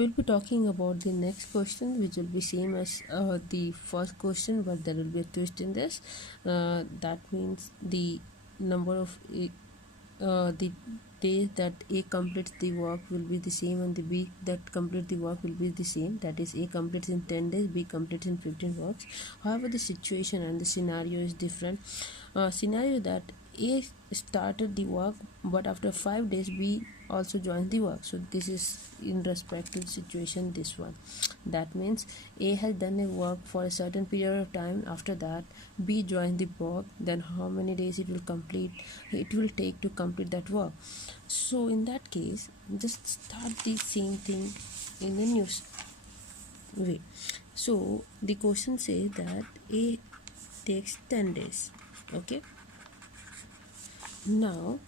we'll be talking about the next question, which will be same as the first question, but there will be a twist in this. That means the number of the days that A completes the work will be the same, and the B that complete the work will be the same. That is, A completes in 10 days, B completes in 15 works. However, the situation and the scenario is different. Scenario that A started the work, but after 5 days B also joined the work. So this is in respective situation, this one. That means A has done a work for a certain period of time. After that B joined the work. Then how many days it will take to complete that work. So in that case, just start the same thing in the new way. So the question says that A takes 10 days. Okay, now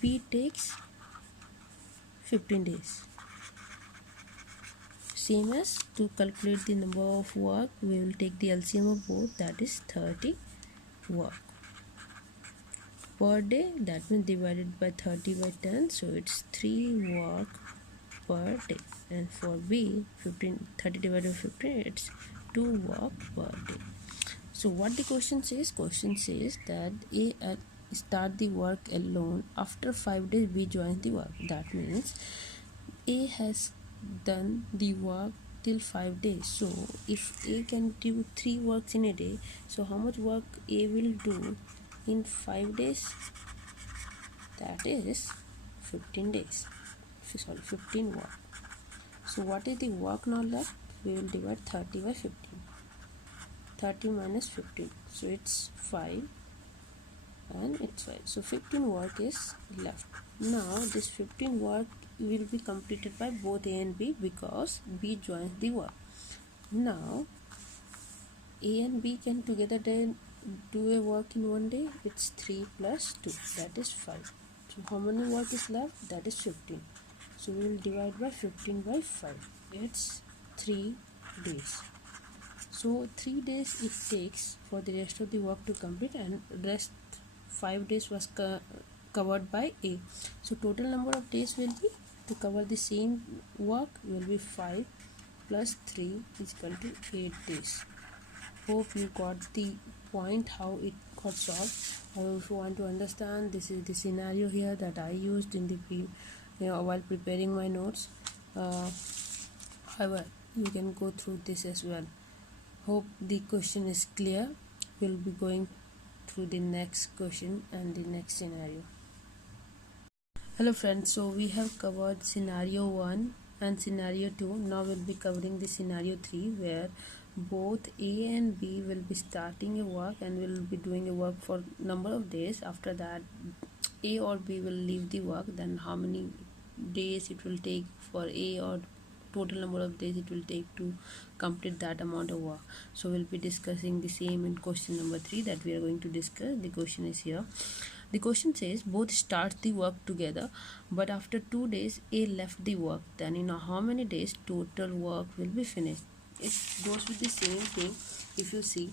B takes 15 days. Same as to calculate the number of work, we will take the LCM of both, that is 30 work per day. That means divided by 30 by 10, so it's 3 work per day. And for B, 30 divided by 15, it's 2 work per day. So what the question says? Question says that A start the work alone. After 5 days, B joins the work. That means A has done the work till 5 days. So if A can do 3 works in a day, so how much work A will do in 5 days? That is 15 days. Sorry, 15 work. So what is the work now left? We will divide 30 by 15. 30 minus 15, so it's 5, and it's 5. So 15 work is left. Now this 15 work will be completed by both A and B because B joins the work. Now A and B can together then do a work in one day. It's 3 plus 2, that is 5. So how many work is left? That is 15. So we will divide by 15 by 5. It's 3 days. So 3 days it takes for the rest of the work to complete, and rest 5 days was covered by A. So total number of days will be, to cover the same work, will be 5 plus 3 is equal to 8 days. Hope you got the point how it got solved. If you want to understand, this is the scenario here that I used in the while preparing my notes. However, you can go through this as well. Hope the question is clear. We'll be going through the next question and the next scenario. Hello friends, so we have covered scenario 1 and scenario 2. Now we'll be covering the scenario 3, where both A and B will be starting a work and will be doing a work for number of days. After that A or B will leave the work. Then how many days it will take for A, or total number of days it will take to complete that amount of work. So we'll be discussing the same in question number 3 that we are going to discuss. The question is here. The question says both start the work together, but after 2 days A left the work. Then in how many days total work will be finished? It goes with the same thing. If you see,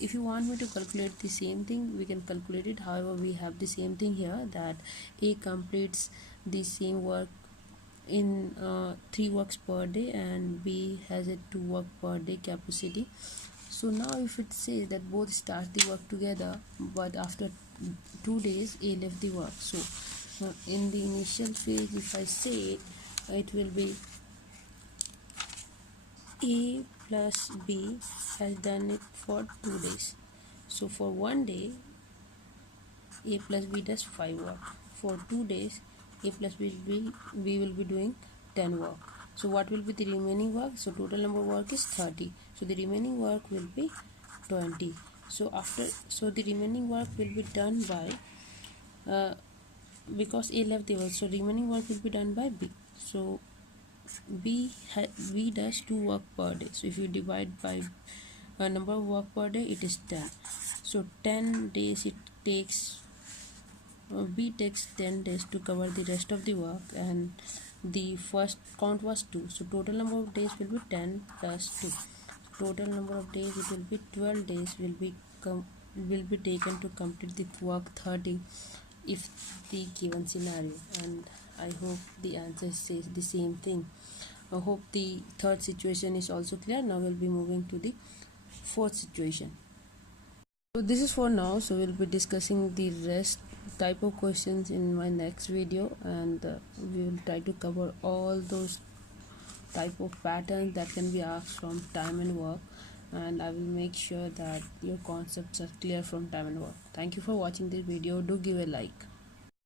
if you want me to calculate the same thing, we can calculate it. However, we have the same thing here, that A completes the same work in 3 works per day and B has a 2 work per day capacity. So now if it says that both start the work together, but after 2 days A left the work, so in the initial phase, if I say it will be A plus B has done it for 2 days. So for 1 day A plus B does 5 work. For 2 days A plus B will be doing 10 work. So what will be the remaining work? So total number of work is 30. So the remaining work will be 20. So the remaining work will be done by because A left the work, so remaining work will be done by B. So B does 2 work per day. So if you divide by number of work per day, it is 10. So 10 days it takes. B takes 10 days to cover the rest of the work, and the first count was 2. So total number of days will be 10 plus 2. Total number of days, it will be 12 days will be taken to complete the work 30. if the given scenario, and I hope the answer says the same thing. I hope the third situation is also clear. Now we'll be moving to the fourth situation. So this is for now, so we'll be discussing the rest type of questions in my next video, and we will try to cover all those type of patterns that can be asked from time and work, and I will make sure that your concepts are clear from time and work. Thank you for watching this video. Do give a like.